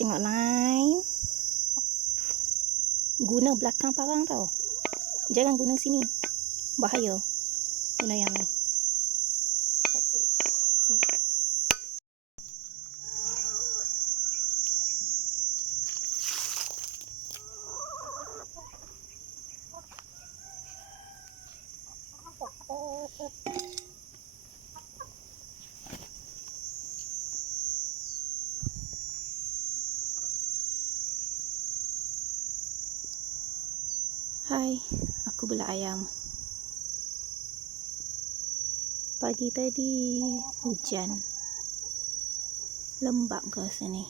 Tengok line. Guna belakang parang tau. Jangan guna sini. Bahaya. Guna yang ni. Satu. Bismillah. Hai, aku bela ayam. Pagi tadi hujan. Lembap ke sini.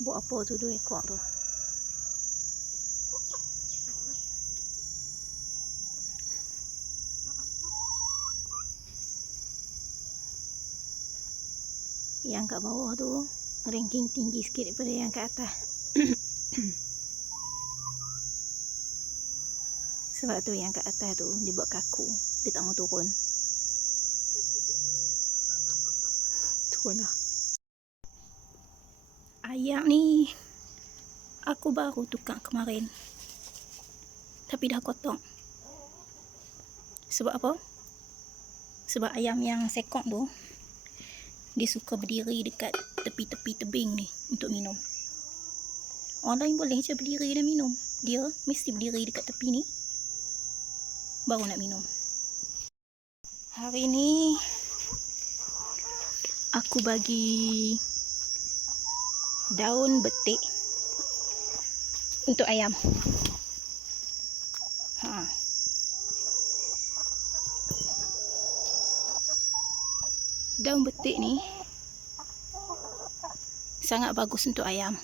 Buat apa tu 2 ekor tu? Yang kat bawah tu ranking tinggi sikit daripada yang kat atas. Sebab tu yang kat atas tu dia buat kaku. Dia tak mau turun. Turun lah. Ayam ni aku baru tukar kemarin. Tapi dah kotor. Sebab apa? Sebab ayam yang sekok tu dia suka berdiri dekat tepi-tepi tebing ni untuk minum. Orang lain boleh je berdiri dan minum. Dia mesti berdiri dekat tepi ni baru nak minum. Hari ni aku bagi daun betik untuk ayam. Daun betik ni sangat bagus untuk ayam.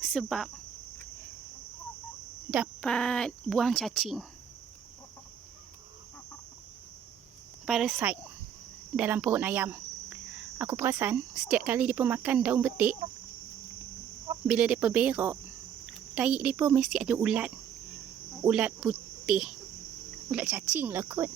Sebab dapat buang cacing, parasit dalam perut ayam. Aku perasan setiap kali mereka makan daun betik, bila mereka berok, tahi mereka mesti ada ulat. Ulat putih. Ulat cacing lah kot.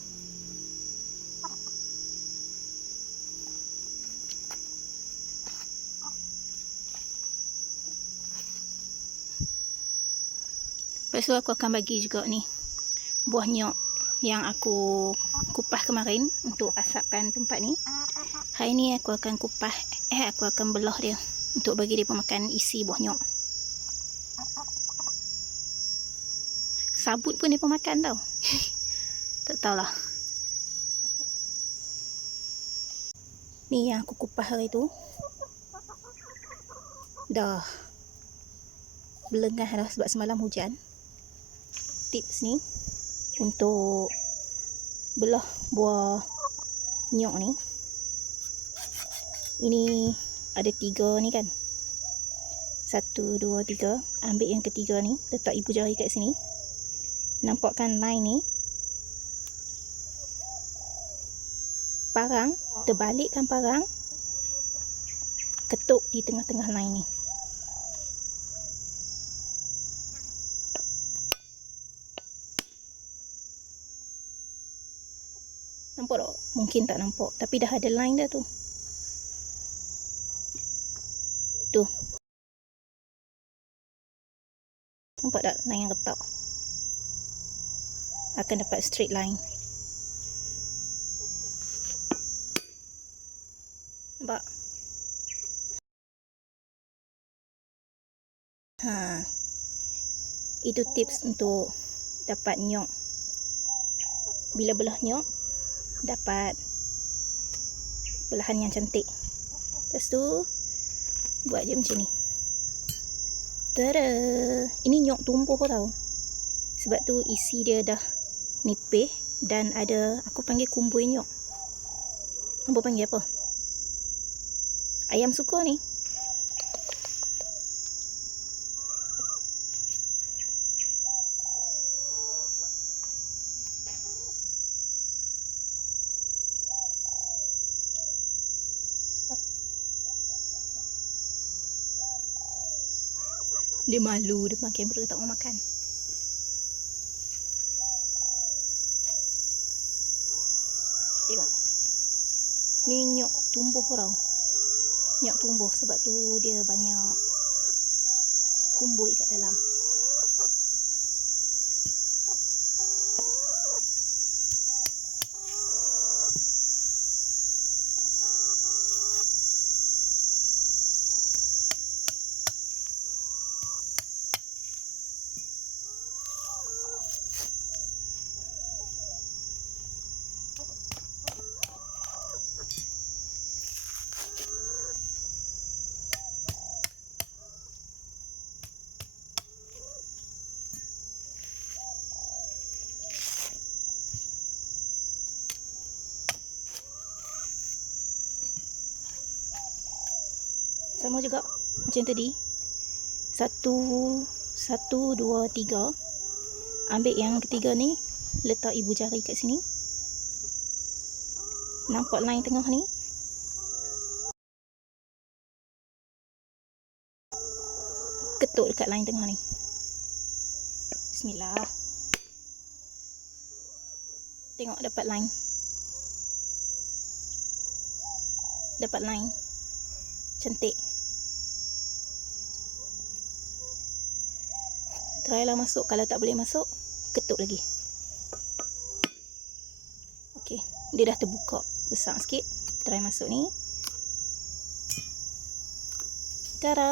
Lepas tu aku akan bagi juga ni buah nyok yang aku kupas kemarin untuk asapkan tempat ni. Hari ni aku akan kupas, aku akan belah dia untuk bagi dia makan isi buah nyok. Sabut pun dia makan tau. Tak tahulah. Ni yang aku kupas hari tu. Dah belengah dah sebab semalam hujan. Tips ni untuk belah buah nyok ni. Ini ada 3 ni kan. 1, 2, 3. Ambil yang ketiga ni, letak ibu jari kat sini. Nampakkan line ni. Parang, terbalikkan parang. Ketuk di tengah-tengah line ni. Nampak tak? Mungkin tak nampak, tapi dah ada line dah tu. Tu. Nampak tak line yang ketak? Akan dapat straight line. Nampak? Itu tips untuk dapat nyok. Bila belah nyok, dapat belahan yang cantik. Lepas tu buat je macam ni. Tada! Ini nyok tumbuh tau. Sebab tu isi dia dah nipih dan ada, aku panggil kumbui nyok. Hampa panggil apa? Ayam suka ni. Dia malu depan kamera, tak mau makan. Tengok. Ni nyok tumbuh tau. Nyok tumbuh sebab tu dia banyak kumbui kat dalam. Sama juga macam tadi. Satu, dua, tiga. Ambil yang ketiga ni, letak ibu jari kat sini. Nampak line tengah ni? Ketuk dekat line tengah ni. Bismillah. Tengok dapat line. Dapat line. Cantik. Try lah masuk. Kalau tak boleh masuk, ketuk lagi. Okey, dia dah terbuka besar sikit. Try masuk ni. Tada!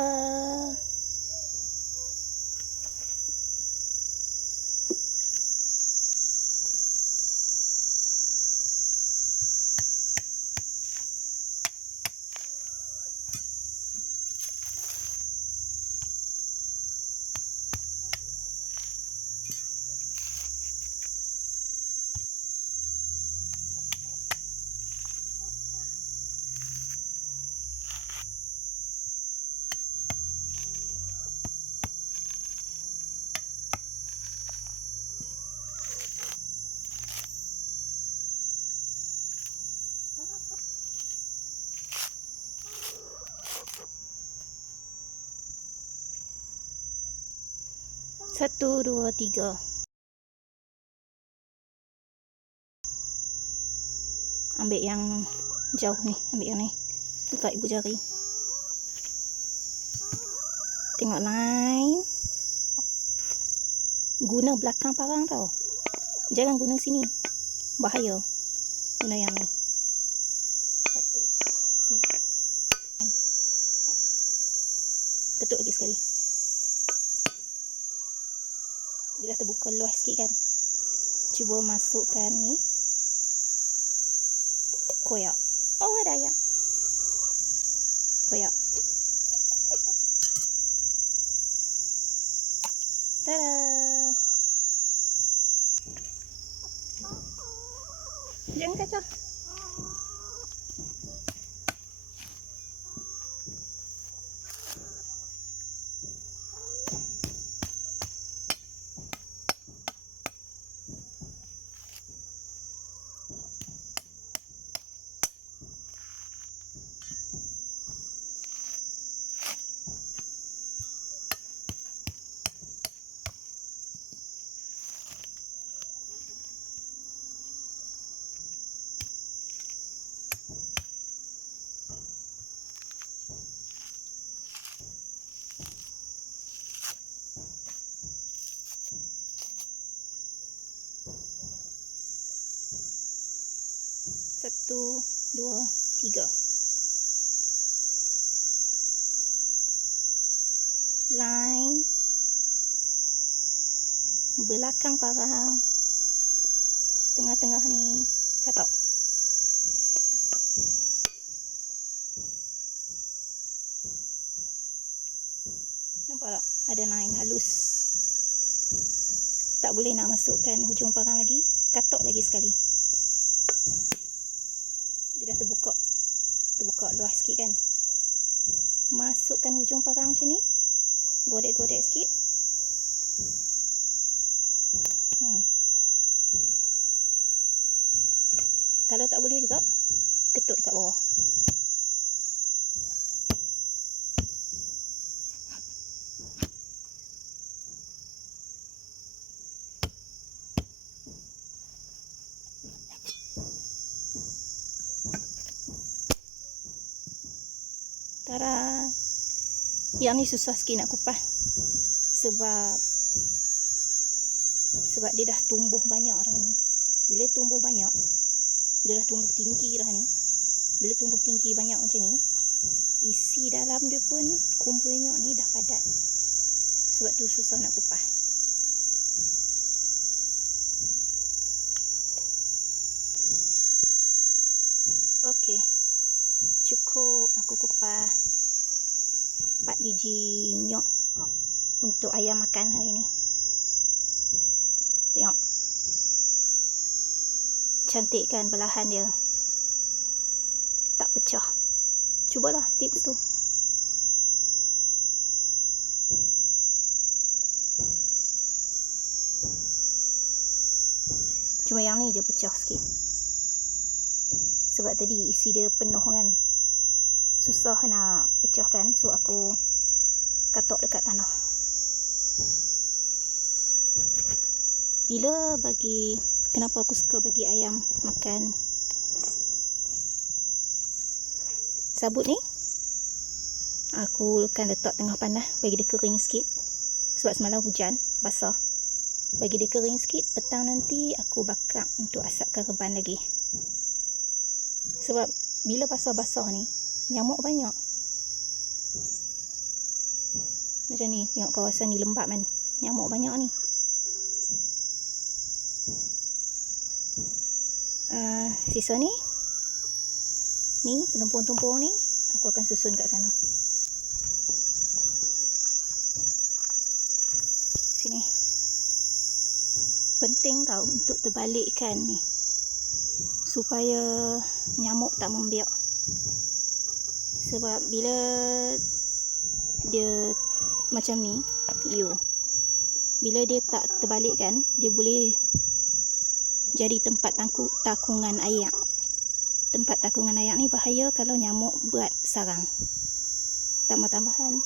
Satu, dua, tiga. Ambil yang jauh ni. Ambil yang ni. Dekat ibu jari. Tengok line. Guna belakang parang tau. Jangan guna sini. Bahaya. Guna yang ni. Satu. Bismillah. Ketuk lagi sekali. Dia dah terbuka luas sikit kan. Cuba masukkan ni. Koyak. Oh, ada ayam. Koyak. Tada! Jangan kacau. Satu, dua, tiga. Line. Belakang parang. Tengah-tengah ni. Katok. Nampak tak? Ada line halus. Tak boleh nak masukkan hujung parang lagi. Katok lagi sekali. Dia dah terbuka. Terbuka luas sikit kan. Masukkan hujung parang macam ni. Godek-godek sikit. Kalau tak boleh juga, ketuk dekat bawah. Tara. Yang ni susah sikit nak kupas. Sebab dia dah tumbuh banyak dah ni. Bila tumbuh banyak, dia dah tumbuh tinggi dah ni. Bila tumbuh tinggi banyak macam ni, isi dalam dia pun kumpulnya ni dah padat. Sebab tu susah nak kupas. Okey. Cukup aku kupas 4 biji nyok untuk ayam makan hari ni. Tengok. Cantik kan belahan dia. Tak pecah. Cubalah tips tu. Cuma yang ni je pecah sikit. Sebab tadi isi dia penuh kan. Susah nak pecahkan. So aku katok dekat tanah. Kenapa aku suka bagi ayam makan sabut ni? Aku akan letak tengah panas bagi dia kering sikit. Sebab semalam hujan, basah. Bagi dia kering sikit, petang nanti aku bakar untuk asapkan reban lagi. Sebab bila basah-basah ni, nyamuk banyak. Macam ni, tengok kawasan ni lembap kan. Nyamuk banyak ni. Sisa ni tumpung-tumpung ni aku akan susun kat sana. Sini. Penting tau untuk terbalikkan ni, supaya nyamuk tak membiak. Sebab bila dia macam ni, bila dia tak terbalikkan, dia boleh jadi tempat takungan ayak. Tempat takungan ayak ni bahaya kalau nyamuk buat sarang. Tambahan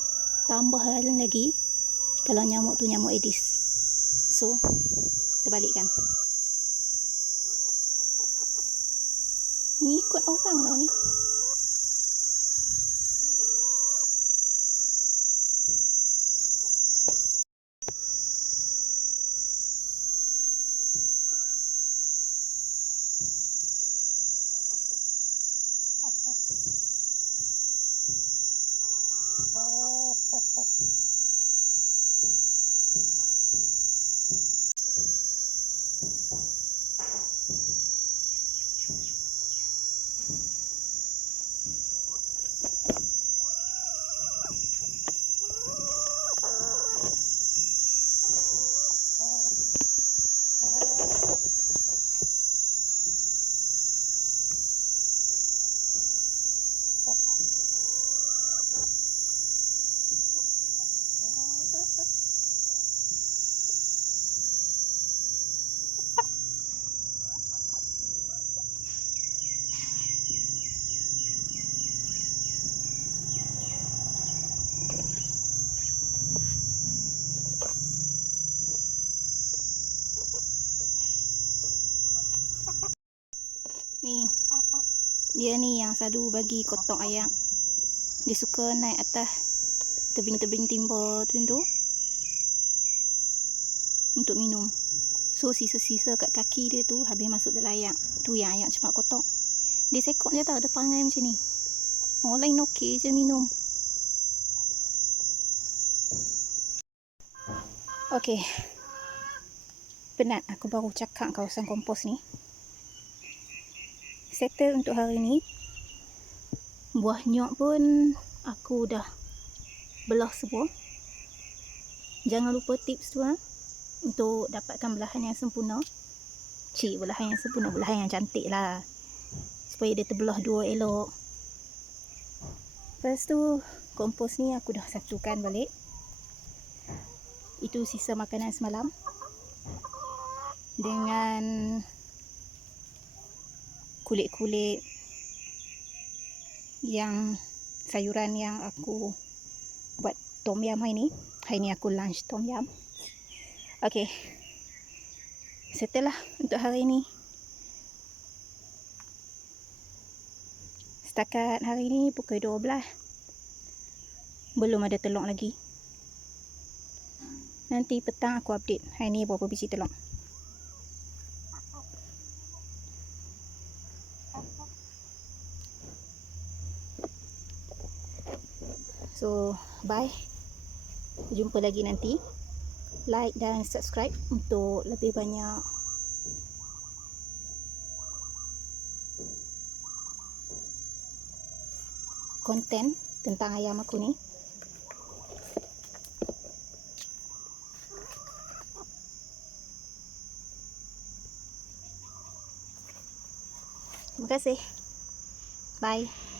lagi kalau nyamuk tu nyamuk Aedes. So, terbalikkan. Ngikut orang lah ni. Ni, dia ni yang selalu bagi kotak ayak. Dia suka naik atas tebing-tebing timba tu untuk minum. So sisa-sisa kat kaki dia tu habis masuk dalam ayak. Tu yang ayak cepat kotak. Dia sekok je tau, dia perangai macam ni. Orang lain okey je minum. Okey. Penat aku baru cakap kawasan kompos ni. Settle untuk hari ni. Buah nyok pun aku dah belah semua. Jangan lupa tips tu untuk dapatkan belahan yang sempurna. Belahan yang sempurna, belahan yang cantik lah. Supaya dia terbelah dua elok. Lepas tu kompos ni aku dah satukan balik. Itu sisa makanan semalam. Dengan kulit-kulit yang sayuran yang aku buat tom yum hari ni. Hari ni aku lunch tom yum. Okey. Settle lah untuk hari ni. Setakat hari ni pukul 12. belum ada telur lagi. Nanti petang aku update hari ni berapa biji telur. So bye, jumpa lagi nanti. Like dan subscribe untuk lebih banyak konten tentang ayam aku ni. Terima kasih. Bye.